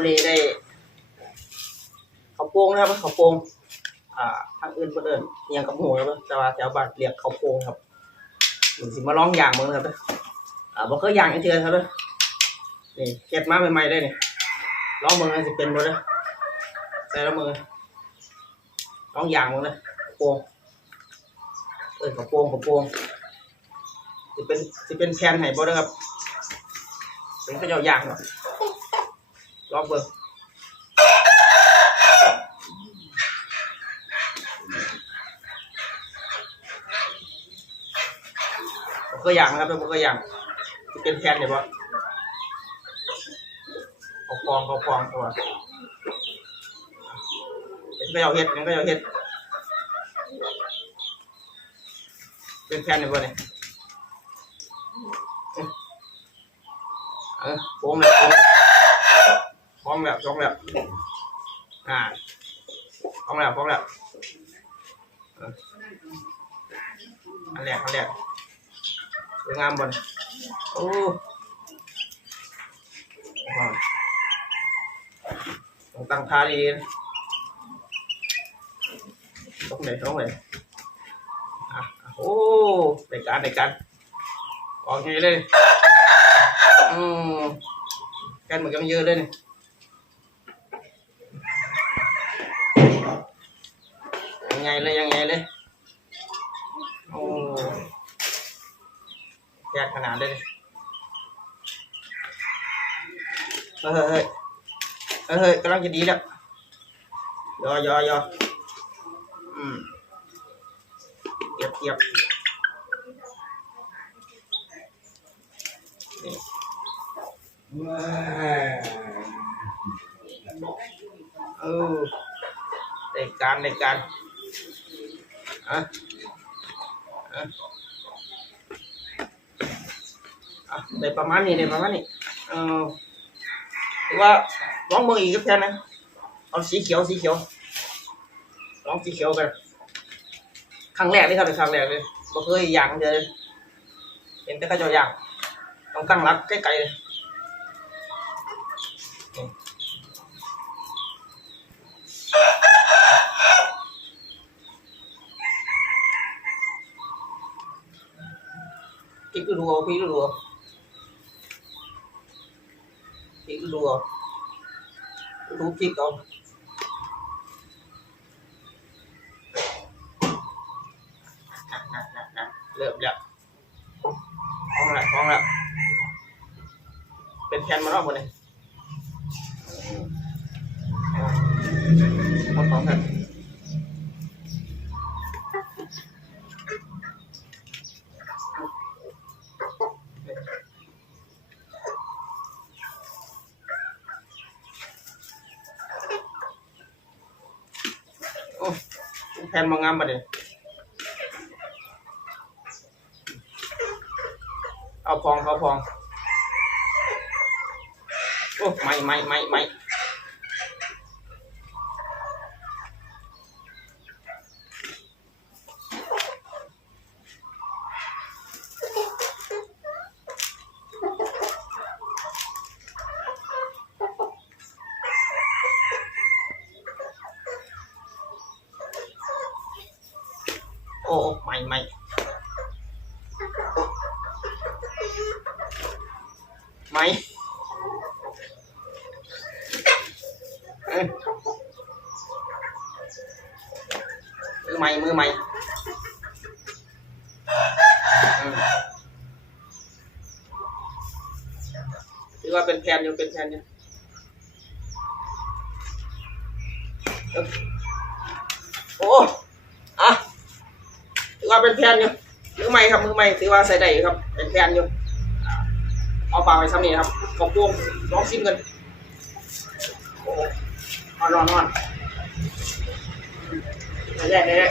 วันนี้ได้ข้าวโป่งนะครับข้าวโป่งอ่าทางอื่นเดินเอิ้นยังกับหมูครับแต่ว่าแถวบ้านเรียกข้าวโป่งครับมันสิมาลองย่างมึงนะครับเออ่าบ่เคยย่างจังเทื่อครับเด้อนี่เก็บมาใหม่ๆเลยนี่ลองมึงว่าสิเป็นบ่เด้อใส่แล้วมือลองย่างมึงเด้อข้าวโป่งเอิ้นข้าวโป่งข้าวโป่งสิเป็นสิเป็นแผ่นให้บ่เด้ครับเป็นข้าวเจ้าย่างเนาะ ลองเบิ่งผมก็อย่างนะครับผมก็อย่างที่เป็นแผ่นเนี่ยปะเขาฟองเขาฟองตัวเป็นก็เอาเห็ดเป็นก็เอาเห็ดเป็นแผ่นเนี่ยปะเนี่ยเออโป้งแบบโป้ง แบบโป้งแบบอ่าโป้งแบบโป้งแบบเอออันแรกอันแรกสวยงามบนโอ้ว้ต้องตั้งท่าดีต้องไหนต้องไหนอะโอ้ในการในการออกทีเลยอืมแกันเหมือนกันเยอะเลยนี่ยังไงเลยยังไงเลยโอ้แยกขนาดได้เลยเฮ้ยเฮ้ยเฮ้ยเฮ้ยกำลังจะดีแล้วยอยอยออืมเก็บเก็บนี่ว้าเออได้การได้การ อะอะอะในประมาณนี้ในประมาณนี้เออหรือว่าลองเมืองอีกก็แค่นั้นเอาสีเขียวสีเขียวลองสีเขียวกันครั้งแรกนี่ครับเป็นครั้งแรกเลยบ่เคยย่างเดียวเลยเห็นแต่ข้าเจ้าย่างต้องตั้งรักใกล้ๆเลย พริกรัวพริกรัวพริกรัวรู้พริกเอาเริ่มแล้วพร้อมแล้วพร้อมแล้วเป็นแผ่นมารอบหมดเลยพร้อมพร้อมกัน แผ่นมางามมาเลยเอาพองเอาพอง โอ้ไม่ไม่ไม่ไม่ อ้ไม่ไม่ไม่เอ้ยมือใหม่มือใหม่ถือว่าเป็นแผนอยู่เป็นแผนอยู่โอ้ เป็นแผนอยู่มือใหม่ครับมือใหม่ถือว่าใส่ได้อยู่ครับ เป็นแผนอยู่อ่าเอาปลาไปซ้ำนี่ครับกระโปรงลองซิมกันโอ้โหนอนนอนนอนได้ได้ได้